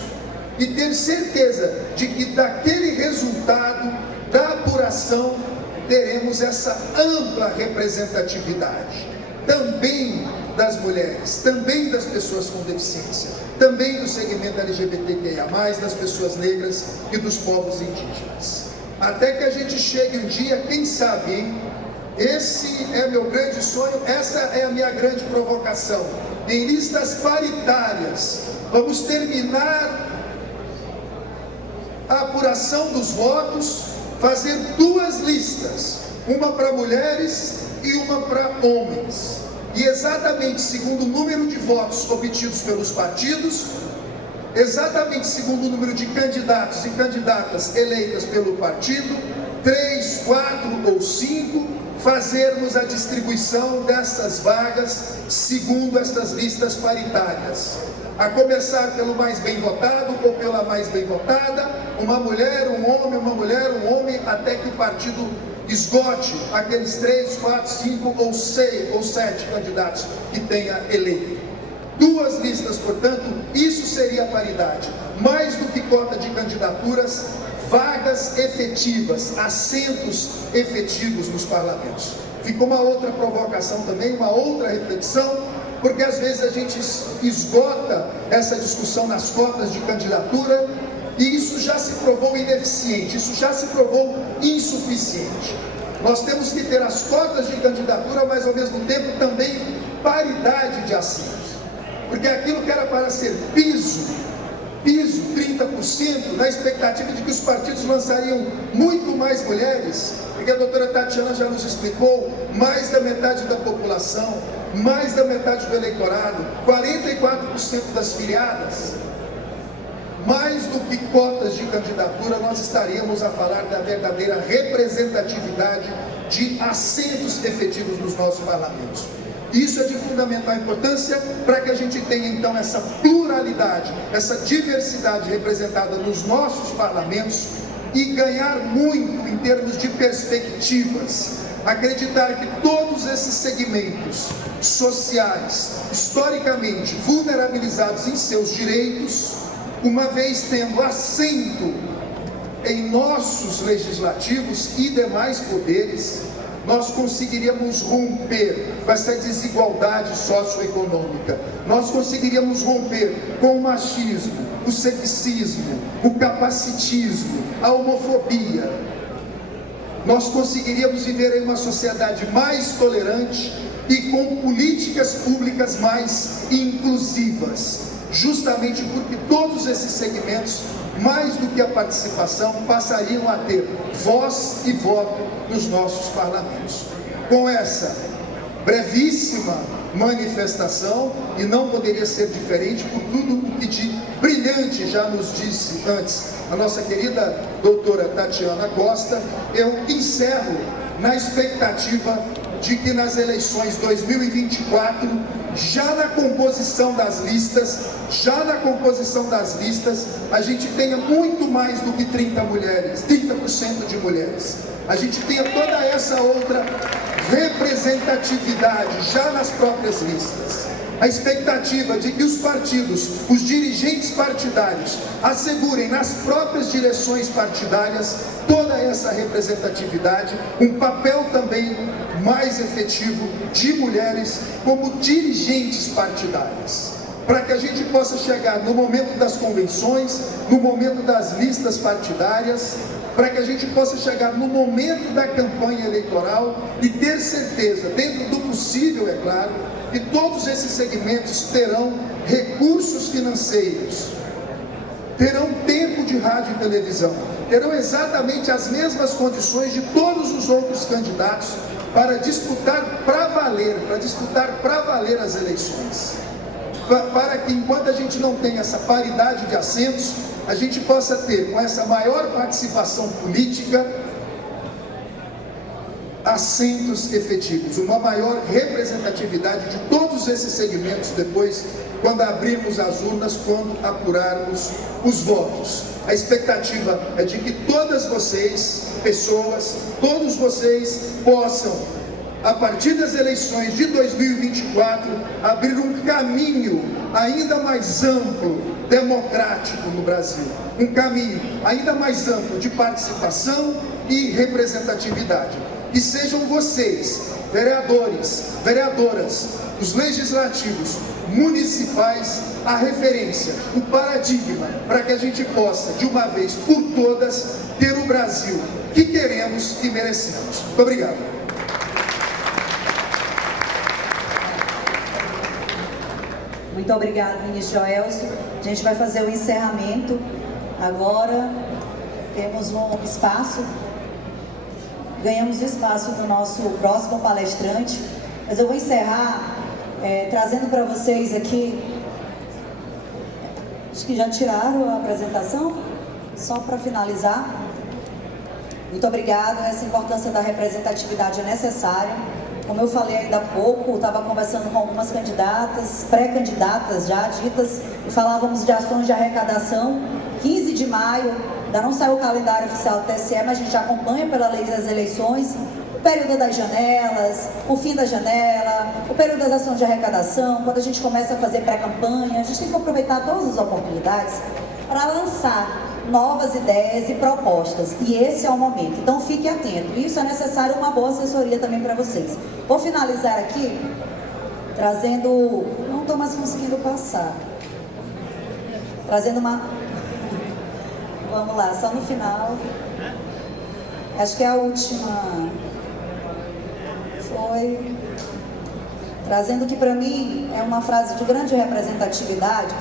e ter certeza de que daquele resultado, da apuração, teremos essa ampla representatividade, também das mulheres, também das pessoas com deficiência, também do segmento LGBTQIA+, das pessoas negras e dos povos indígenas. Até que a gente chegue um dia, quem sabe, hein? Esse é meu grande sonho, essa é a minha grande provocação. Em listas paritárias, vamos terminar a apuração dos votos, fazer duas listas, uma para mulheres e uma para homens. E exatamente segundo o número de votos obtidos pelos partidos, exatamente segundo o número de candidatos e candidatas eleitas pelo partido, 3, 4 ou 5, fazermos a distribuição dessas vagas segundo estas listas paritárias. A começar pelo mais bem votado ou pela mais bem votada, uma mulher, um homem, uma mulher, um homem, até que o partido esgote aqueles 3, 4, 5 ou 6 ou 7 candidatos que tenha eleito. Duas listas, portanto, isso seria a paridade. Mais do que cota de candidaturas, vagas efetivas, assentos efetivos nos parlamentos. Ficou uma outra provocação também, uma outra reflexão, porque às vezes a gente esgota essa discussão nas cotas de candidatura e isso já se provou ineficiente, isso já se provou insuficiente. Nós temos que ter as cotas de candidatura, mas ao mesmo tempo também paridade de assentos. Porque aquilo que era para ser piso 30%, na expectativa de que os partidos lançariam muito mais mulheres, porque a doutora Tatiana já nos explicou, mais da metade da população, mais da metade do eleitorado, 44% das filiadas, mais do que cotas de candidatura, nós estaríamos a falar da verdadeira representatividade de assentos efetivos nos nossos parlamentos. Isso é de fundamental importância para que a gente tenha então essa pluralidade, essa diversidade representada nos nossos parlamentos e ganhar muito em termos de perspectivas. Acreditar que todos esses segmentos sociais, historicamente vulnerabilizados em seus direitos, uma vez tendo assento em nossos legislativos e demais poderes, nós conseguiríamos romper com essa desigualdade socioeconômica, nós conseguiríamos romper com o machismo, o sexismo, o capacitismo, a homofobia. Nós conseguiríamos viver em uma sociedade mais tolerante e com políticas públicas mais inclusivas, justamente porque todos esses segmentos, mais do que a participação, passariam a ter voz e voto nos nossos parlamentos. Com essa brevíssima manifestação, e não poderia ser diferente por tudo o que de brilhante já nos disse antes a nossa querida doutora Tatiana Costa, eu encerro na expectativa de que nas eleições 2024, já na composição das listas, a gente tenha muito mais do que 30% de mulheres. A gente tenha toda essa outra representatividade já nas próprias listas. A expectativa de que os partidos, os dirigentes partidários, assegurem nas próprias direções partidárias toda essa representatividade, um papel também mais efetivo de mulheres como dirigentes partidárias, para que a gente possa chegar no momento das convenções, no momento das listas partidárias, para que a gente possa chegar no momento da campanha eleitoral e ter certeza, dentro do possível, é claro, que todos esses segmentos terão recursos financeiros, terão tempo de rádio e televisão, terão exatamente as mesmas condições de todos os outros candidatos para disputar para valer as eleições. Para que enquanto a gente não tem essa paridade de assentos, a gente possa ter, com essa maior participação política, assentos efetivos, uma maior representatividade de todos esses segmentos depois, quando abrirmos as urnas, quando apurarmos os votos. A expectativa é de que todas vocês, pessoas, todos vocês possam, a partir das eleições de 2024, abrir um caminho ainda mais amplo, democrático no Brasil, um caminho ainda mais amplo de participação e representatividade. E sejam vocês, vereadores, vereadoras, os legislativos, municipais, a referência, o paradigma, para que a gente possa, de uma vez por todas, ter o Brasil que queremos e merecemos. Muito obrigado. Muito obrigado, ministro Joelson. A gente vai fazer o encerramento. Agora temos um espaço. Ganhamos espaço do nosso próximo palestrante. Mas eu vou encerrar trazendo para vocês aqui. Acho que já tiraram a apresentação. Só para finalizar. Muito obrigada. Essa importância da representatividade é necessária. Como eu falei ainda há pouco, estava conversando com algumas candidatas, pré-candidatas já ditas, e falávamos de ações de arrecadação. 15 de maio, ainda não saiu o calendário oficial do TSE, mas a gente acompanha pela lei das eleições, o período das janelas, o fim da janela, o período das ações de arrecadação, quando a gente começa a fazer pré-campanha, a gente tem que aproveitar todas as oportunidades para lançar novas ideias e propostas, e esse é o momento, então fique atento, isso é necessário uma boa assessoria também para vocês. Vou finalizar aqui, trazendo, não estou mais conseguindo passar, trazendo uma, vamos lá, só no final, acho que é a última, aí, trazendo que para mim é uma frase de grande representatividade,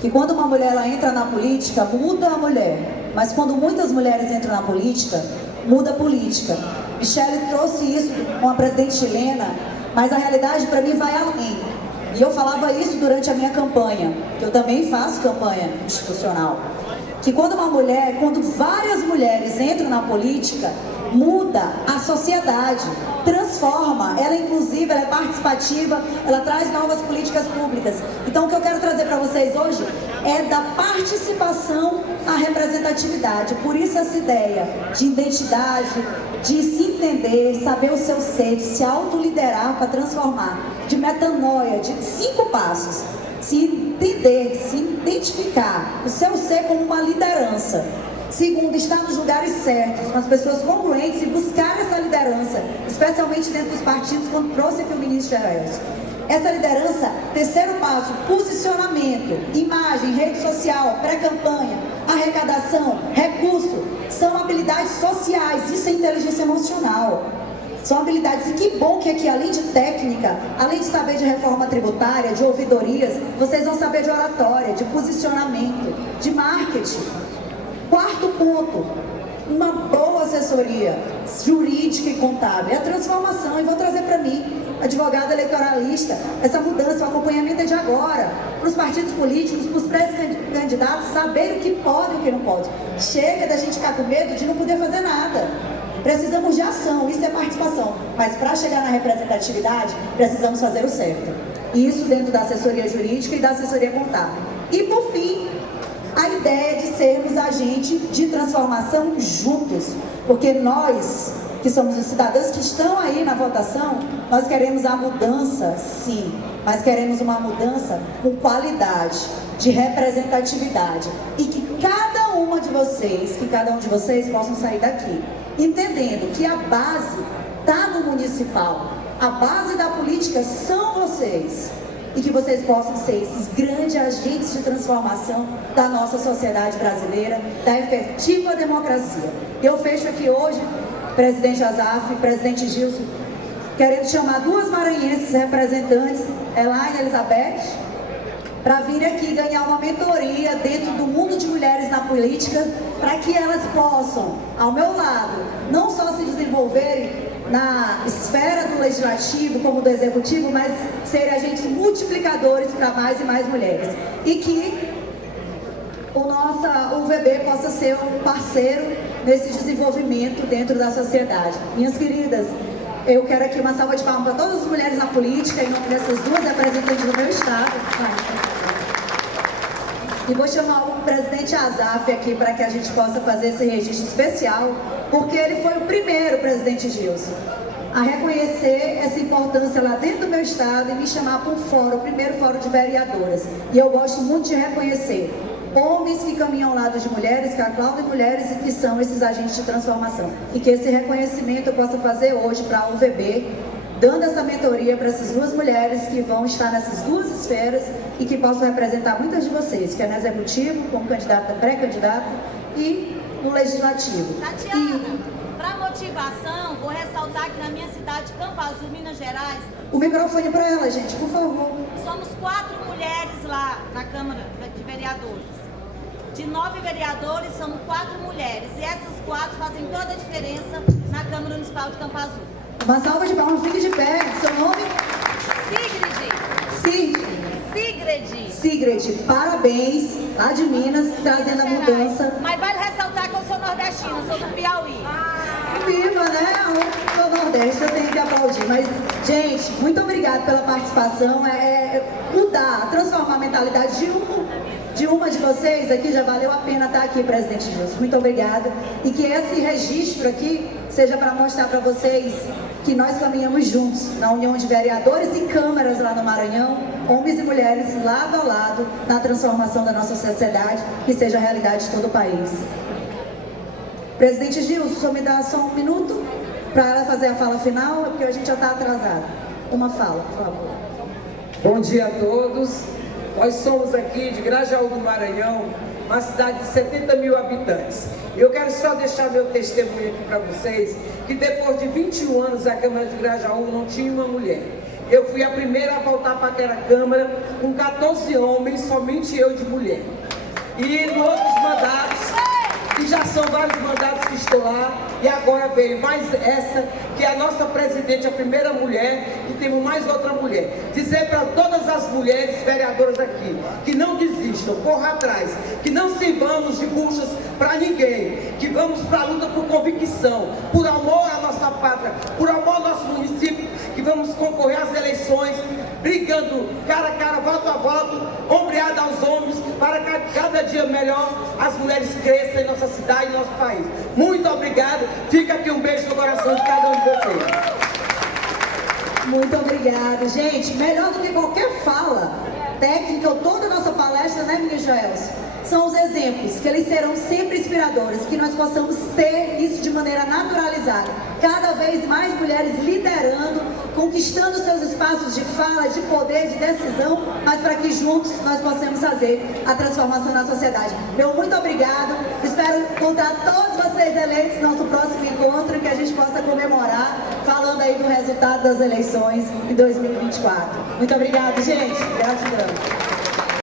que quando uma mulher ela entra na política, muda a mulher, mas quando muitas mulheres entram na política, muda a política. Michele trouxe isso com a presidente chilena, mas a realidade para mim vai além. E eu falava isso durante a minha campanha, que eu também faço campanha institucional. Que quando várias mulheres entram na política, muda a sociedade, transforma, ela inclusive, ela é participativa, ela traz novas políticas públicas. Então o que eu quero trazer para vocês hoje é da participação à representatividade. Por isso essa ideia de identidade, de se entender, saber o seu ser, de se autoliderar para transformar, de metanoia, de 5 passos. Se entender, se identificar o seu ser como uma liderança. Segundo, estar nos lugares certos, com as pessoas congruentes e buscar essa liderança, especialmente dentro dos partidos, como trouxe aqui o ministro Geraldo. Essa liderança, terceiro passo, posicionamento, imagem, rede social, pré-campanha, arrecadação, recurso, são habilidades sociais, isso é inteligência emocional. São habilidades, e que bom que aqui, além de técnica, além de saber de reforma tributária, de ouvidorias, vocês vão saber de oratória, de posicionamento, de marketing. Quarto ponto, uma boa assessoria jurídica e contábil, é a transformação. E vou trazer para mim, advogada eleitoralista, essa mudança, o acompanhamento é de agora, para os partidos políticos, para os pré-candidatos, saber o que pode e o que não pode. Chega da gente ficar com medo de não poder fazer nada. Precisamos de ação, isso é participação. Mas para chegar na representatividade, precisamos fazer o certo. Isso dentro da assessoria jurídica e da assessoria contábil. E por fim, a ideia de sermos agentes de transformação juntos. Porque nós, que somos os cidadãos que estão aí na votação, nós queremos a mudança, sim. Mas queremos uma mudança com qualidade, de representatividade. E que cada um de vocês possam sair daqui entendendo que a base está no municipal, a base da política são vocês, e que vocês possam ser esses grandes agentes de transformação da nossa sociedade brasileira, da efetiva democracia. Eu fecho aqui hoje, presidente Azaf, presidente Gilson, querendo chamar 2 maranhenses representantes, Elaine e Elizabeth, para vir aqui ganhar uma mentoria dentro do mundo de mulheres na política, para que elas possam, ao meu lado, não só se desenvolverem na esfera do legislativo como do executivo, mas serem agentes multiplicadores para mais e mais mulheres. E que o UVB possa ser um parceiro nesse desenvolvimento dentro da sociedade. Minhas queridas, eu quero aqui uma salva de palmas para todas as mulheres na política, em nome dessas 2 representantes do meu estado. E vou chamar o presidente Azaf aqui para que a gente possa fazer esse registro especial, porque ele foi o primeiro, presidente Gilson, a reconhecer essa importância lá dentro do meu estado e me chamar para um fórum, o primeiro fórum de vereadoras. E eu gosto muito de reconhecer homens que caminham ao lado de mulheres, que aplaudem mulheres e que são esses agentes de transformação. E que esse reconhecimento eu possa fazer hoje para a UVB, dando essa mentoria para essas 2 mulheres que vão estar nessas 2 esferas e que possam representar muitas de vocês, que é no executivo, como candidata, pré-candidata e no legislativo. Tatiana, para motivação, vou ressaltar que na minha cidade, Campo Azul, Minas Gerais... O microfone para ela, gente, por favor. Somos 4 mulheres lá na Câmara de Vereadores. De 9 vereadores, somos 4 mulheres. E essas 4 fazem toda a diferença na Câmara Municipal de Campo Azul. Uma salva de palmas, fique de pé. Seu nome? Sigrid, parabéns, lá de Minas, trazendo a mudança. Mas vale ressaltar que eu sou nordestina, sou do Piauí. Viva, né? O Nordeste, eu tenho que aplaudir. Mas, gente, muito obrigada pela participação. Mudar, transformar a mentalidade de uma de vocês aqui, já valeu a pena estar aqui, presidente Gilson. Muito obrigada. E que esse registro aqui seja para mostrar para vocês que nós caminhamos juntos na União de Vereadores e Câmaras lá no Maranhão, homens e mulheres lado a lado na transformação da nossa sociedade, que seja a realidade de todo o país. Presidente Gilson, só me dá só um minuto para ela fazer a fala final, porque a gente já está atrasado. Uma fala, por favor. Bom dia a todos. Nós somos aqui de Grajaú do Maranhão, uma cidade de 70 mil habitantes. Eu quero só deixar meu testemunho aqui para vocês, que depois de 21 anos a Câmara de Grajaú não tinha uma mulher. Eu fui a primeira a voltar para aquela Câmara com 14 homens, somente eu de mulher. E em outros mandatos, que já são vários mandatos que estou lá, e agora veio mais essa, que é a nossa presidente, a primeira mulher, e temos mais outra mulher. Dizer para todas as mulheres vereadoras aqui, que não desistam, corram atrás, que não sirvamos de buchas para ninguém, que vamos para a luta por convicção, por amor à nossa pátria, por amor ao nosso município, que vamos concorrer às eleições, brigando cara a cara, voto a voto, ombreada aos ombros, para que cada dia melhor as mulheres cresçam em nossa cidade e nosso país. Muito obrigado, fica aqui um beijo no coração de cada um de vocês. Muito obrigada, gente. Melhor do que qualquer fala técnica ou toda a nossa palestra, né, minha Joelson? São os exemplos, que eles serão sempre inspiradores, que nós possamos ter isso de maneira naturalizada. Cada vez mais mulheres liderando, conquistando seus espaços de fala, de poder, de decisão, mas para que juntos nós possamos fazer a transformação na sociedade. Meu muito obrigado, espero encontrar todos vocês eleitos no nosso próximo encontro, que a gente possa comemorar, falando aí do resultado das eleições em 2024. Muito obrigado, gente. Gratidão.